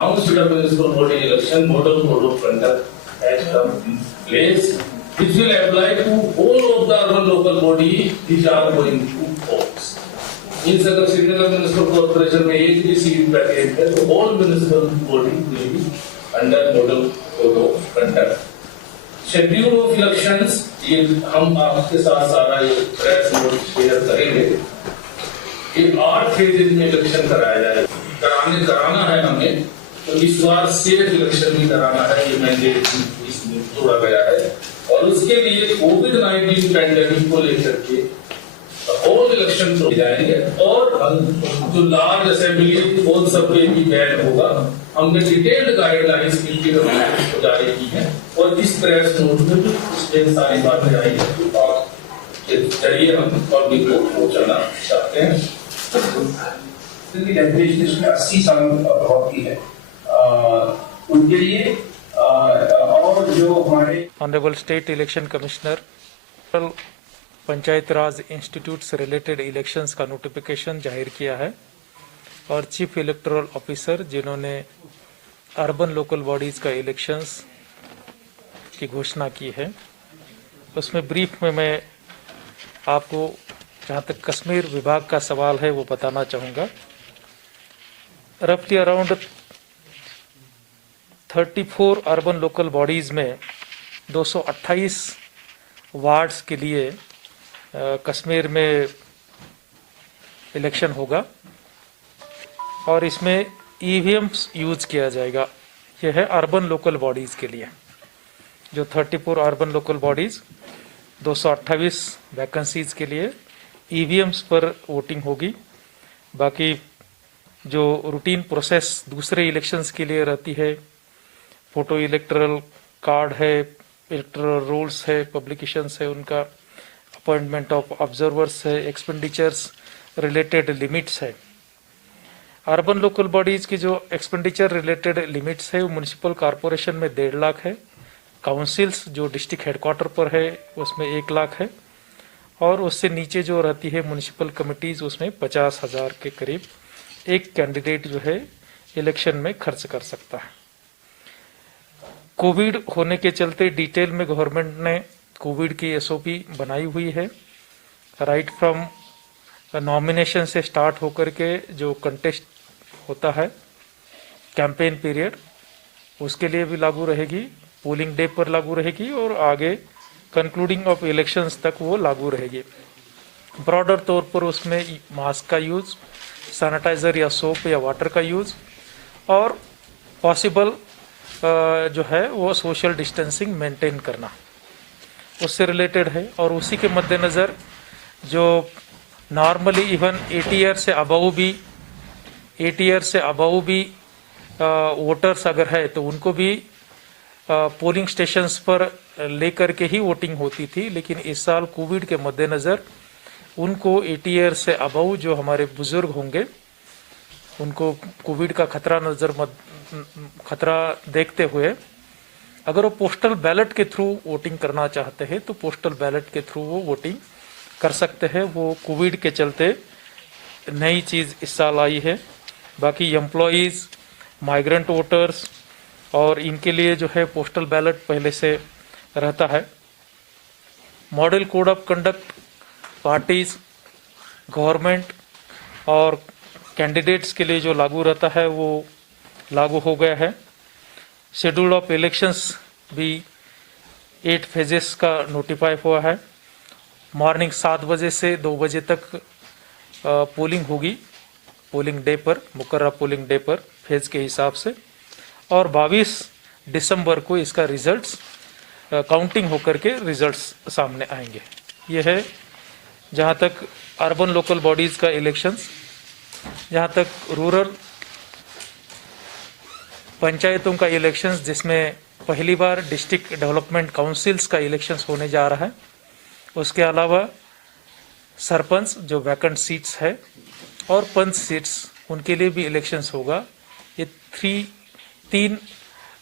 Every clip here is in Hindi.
Announced the municipal body election, model code of conduct has come in place, which will apply to all of the urban local body which are going to votes. इन अगर श्रीनगर म्यूनिसिपल कॉर्पोरेशन में एक भी सीट वैकेंट है तो all municipal body will be under model code of conduct. Schedule of elections ये हम आपके साथ सारा ये प्रेस नोट शेयर करेंगे। ये 8 फेजेज में इलेक्शन कराया जाएगा। कराना है हमें तो इस बार सेफ इलेक्शन भी कराना है, ये मैंडेट इसमें जोड़ा गया है। और उसके लिए कोविड-19 पैंडेमिक को लेकर के ऑल इलेक्शन हो जाएंगे और जो लार्ज असेंबली वो सब पे भी बैन होगा। हमने डिटेल्ड गाइडलाइंस जारी की है और इस प्रेस नोट में भी इसमें सारी बातें आई है और जरिए हम पब्लिक को पहुंचाना चाहते हैं। डेफिनेशन 80 साल बहुत की है उनके लिए और जो हमारे honourable state election commissioner panchayat raj institute से रिलेटेड इलेक्शंस का नोटिफिकेशन जाहिर किया है और चीफ इलेक्टोरल ऑफिसर जिन्होंने अर्बन लोकल बॉडीज का इलेक्शंस की घोषणा की है उसमें ब्रीफ में मैं आपको जहां तक कश्मीर विभाग का सवाल है वो बताना चाहूँगा। रफली अराउंड 34 अर्बन लोकल बॉडीज़ में 228 वार्ड्स के लिए कश्मीर में इलेक्शन होगा और इसमें ईवीएम्स यूज किया जाएगा। यह है अर्बन लोकल बॉडीज़ के लिए जो 34 अर्बन लोकल बॉडीज़ 228 वैकेंसीज के लिए ईवीएम्स पर वोटिंग होगी। बाकी जो रूटीन प्रोसेस दूसरे इलेक्शंस के लिए रहती है, फोटो इलेक्टरल कार्ड है, इलेक्टरल रोल्स है, पब्लिकेशंस है, उनका अपॉइंटमेंट ऑफ ऑब्जर्वर्स है, एक्सपेंडिचर्स रिलेटेड लिमिट्स है। अर्बन लोकल बॉडीज की जो एक्सपेंडिचर रिलेटेड लिमिट्स है वो म्यूनिसिपल कॉरपोरेशन में 1.5 लाख है, काउंसिल्स जो डिस्ट्रिक्ट हेडक्वार्टर पर है उसमें 1 लाख है और उससे नीचे जो रहती है म्यूनिसिपल कमिटीज उसमें 50,000 के करीब एक कैंडिडेट जो है इलेक्शन में खर्च कर सकता है। कोविड होने के चलते डिटेल में गवर्नमेंट ने कोविड की एसओपी बनाई हुई है। राइट फ्रॉम नॉमिनेशन से स्टार्ट होकर के जो कंटेस्ट होता है कैंपेन पीरियड उसके लिए भी लागू रहेगी, पोलिंग डे पर लागू रहेगी और आगे कंक्लूडिंग ऑफ इलेक्शंस तक वो लागू रहेगी। ब्रॉडर तौर पर उसमें मास्क का यूज, सैनिटाइजर या सोप या वाटर का यूज और पॉसिबल जो है वो सोशल डिस्टेंसिंग मेंटेन करना उससे रिलेटेड है। और उसी के मद्देनज़र जो नॉर्मली इवन 80 ईयर से अबव भी वोटर्स अगर है तो उनको भी पोलिंग स्टेशंस पर लेकर के ही वोटिंग होती थी, लेकिन इस साल कोविड के मद्देनज़र उनको 80 ईयर से अबव जो हमारे बुजुर्ग होंगे उनको कोविड का खतरा देखते हुए अगर वो पोस्टल बैलेट के थ्रू वोटिंग करना चाहते हैं तो पोस्टल बैलेट के थ्रू वो वोटिंग कर सकते हैं। वो कोविड के चलते नई चीज़ इस साल आई है। बाकी एम्प्लॉयज़, माइग्रेंट वोटर्स और इनके लिए जो है पोस्टल बैलेट पहले से रहता है। Model code of conduct parties, government और कैंडिडेट्स के लिए जो लागू रहता है वो लागू हो गया है। शेड्यूल ऑफ इलेक्शंस भी 8 फेजेस का नोटिफाई हुआ है। मॉर्निंग 7 बजे से 2 बजे तक पोलिंग होगी, पोलिंग डे पर, मुकर्रर पोलिंग डे पर फेज के हिसाब से और 22 दिसंबर को इसका रिजल्ट्स काउंटिंग होकर के रिजल्ट्स सामने आएंगे। यह है जहां तक अर्बन लोकल बॉडीज का इलेक्शंस। जहां तक रूरल पंचायतों का इलेक्शंस जिसमें पहली बार डिस्ट्रिक्ट डेवलपमेंट काउंसिल्स का इलेक्शंस होने जा रहा है, उसके अलावा सरपंच जो वैकेंट सीट्स है और पंच सीट्स उनके लिए भी इलेक्शंस होगा। ये 3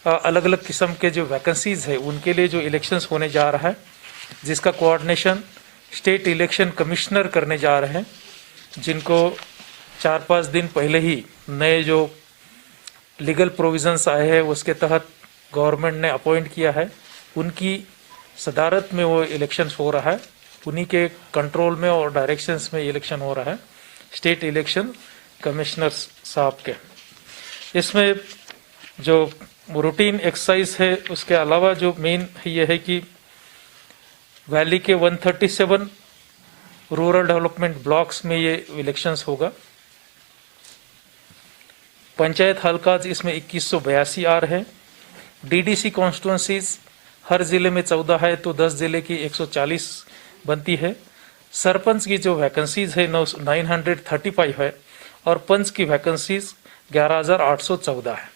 अलग अलग किस्म के जो वैकेंसीज है उनके लिए जो इलेक्शंस होने जा रहा है जिसका कोऑर्डिनेशन स्टेट इलेक्शन कमिश्नर करने जा रहे हैं, जिनको 4-5 दिन पहले ही नए जो लीगल प्रोविजंस आए हैं उसके तहत गवर्नमेंट ने अपॉइंट किया है, उनकी सदारत में वो इलेक्शंस हो रहा है, उन्हीं के कंट्रोल में और डायरेक्शंस में इलेक्शन हो रहा है, स्टेट इलेक्शन कमिश्नर साहब के। इसमें जो रूटीन एक्सरसाइज है उसके अलावा जो मेन ये है कि वैली के 137 रूरल डेवलपमेंट ब्लॉक्स में ये इलेक्शंस होगा। पंचायत हल्का इसमें 2182 आ रहे हैं। डीडीसी कॉन्स्टिट्यूंसीज हर जिले में 14 है तो 10 जिले की 140 बनती है। सरपंच की जो वैकेंसीज है 935 है और पंच की वैकेंसीज 11,814 है।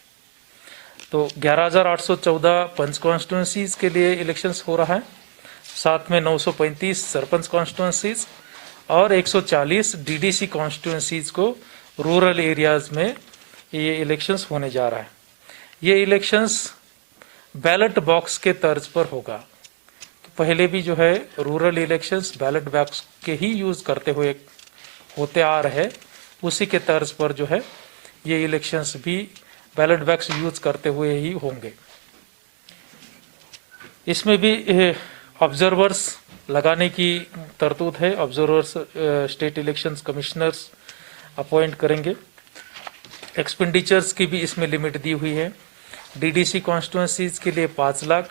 तो 11,814 पंच कॉन्स्टिट्यूंसीज के लिए इलेक्शंस हो रहा है, साथ में 935 सरपंच कॉन्स्टिट्यूंसीज और 140 डीडीसी कॉन्स्टिट्यूंसीज को रूरल एरियाज में ये इलेक्शंस होने जा रहा है। ये इलेक्शंस बैलेट बॉक्स के तर्ज पर होगा। तो पहले भी जो है रूरल इलेक्शंस बैलेट बॉक्स के ही यूज करते हुए होते आ रहे, उसी के तर्ज पर जो है ये इलेक्शंस भी बैलेट बॉक्स यूज करते हुए ही होंगे। इसमें भी ऑब्जर्वर्स लगाने की तरतूद है। Observers state elections commissioners appoint करेंगे। एक्सपेंडिचर्स की भी इसमें लिमिट दी हुई है। डीडीसी कॉन्स्टिट्यूंसीज के लिए 5 लाख,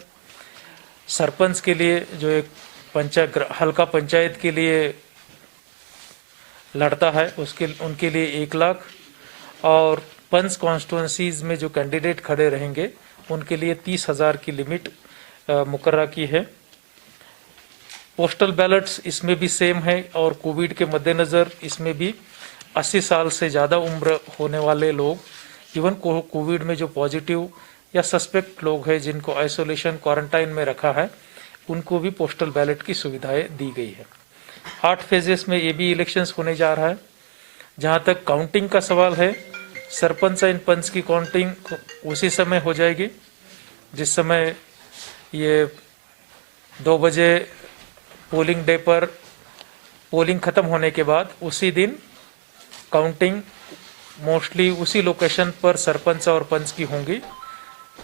सरपंच के लिए जो एक पंचायत हल्का पंचायत के लिए लड़ता है उनके लिए 1 लाख और पंच कॉन्स्टिट्यूंसीज में जो कैंडिडेट खड़े रहेंगे उनके लिए 30,000 की लिमिट मुकर्रर की है। पोस्टल बैलेट्स इसमें भी सेम है और कोविड के मद्देनजर इसमें भी 80 साल से ज़्यादा उम्र होने वाले लोग, इवन कोविड में जो पॉजिटिव या सस्पेक्ट लोग हैं जिनको आइसोलेशन क्वारंटाइन में रखा है, उनको भी पोस्टल बैलेट की सुविधाएं दी गई है। 8 फेजेस में ये भी इलेक्शंस होने जा रहा है। जहां तक काउंटिंग का सवाल है, सरपंच एंड पंच की काउंटिंग उसी समय हो जाएगी जिस समय ये 2 बजे पोलिंग डे पर पोलिंग खत्म होने के बाद उसी दिन काउंटिंग मोस्टली उसी लोकेशन पर सरपंच और पंच की होंगी।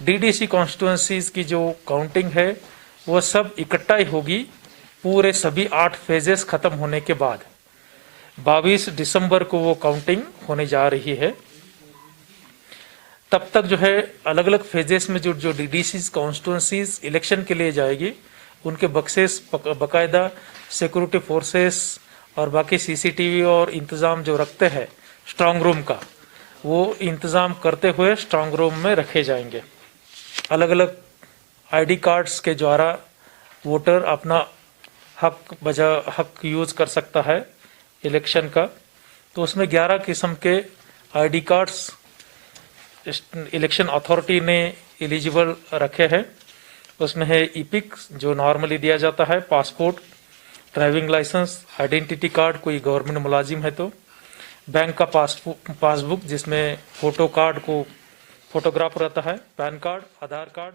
डीडीसी कॉन्स्टिट्यूंसीज की जो काउंटिंग है वो सब इकट्ठा ही होगी पूरे सभी 8 फेजेस खत्म होने के बाद। 22 दिसंबर को वो काउंटिंग होने जा रही है। तब तक जो है अलग अलग फेजेस में जो डीडीसी कॉन्स्टिट्यूंसीज इलेक्शन के लिए जाएगी उनके बक्सेस बकायदा सिक्योरिटी फोर्सेस और बाकी सीसीटीवी और इंतजाम जो रखते हैं स्ट्रांग रूम का, वो इंतजाम करते हुए स्ट्रांग रूम में रखे जाएंगे। अलग अलग आईडी कार्ड्स के द्वारा वोटर अपना हक यूज कर सकता है इलेक्शन का। तो उसमें 11 किस्म के आईडी कार्ड्स इलेक्शन अथॉरिटी ने एलिजिबल रखे हैं। उसमें है ईपिक जो नॉर्मली दिया जाता है, passport, driving licence, identity card कोई गवर्नमेंट मुलाजिम है तो, बैंक का पासबुक जिसमें फोटो कार्ड को फोटोग्राफ रहता है, पैन कार्ड, आधार कार्ड,